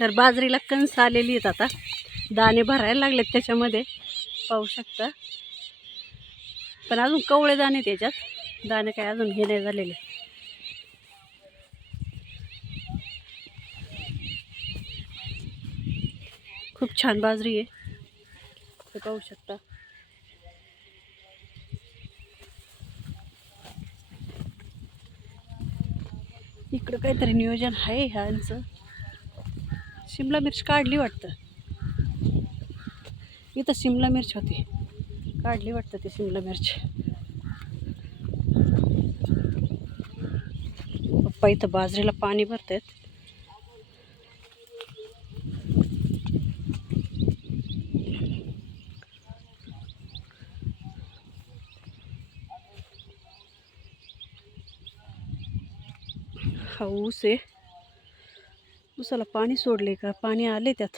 तर बाजरीला कणस आलेली आहेत आता. दाणे भरायला लागलेत त्याच्यामध्ये. पाहू शकता. पण अजून कवळे दाणे त्याच्यात दाणे काय अजून हे नाही झालेले. खूप छान बाजरी आहे. ते पाहू शकता. इकडं काहीतरी नियोजन आहे ह्यांचं. शिमला मिरची काढली वाटतं. इथं शिमला मिरची होती. काढली वाटतं ती शिमला मिरची. पप्पा इथं बाजरीला पाणी भरतायत. हा ऊस आहे. उसाला पाणी सोडले का? पाणी आले त्यात.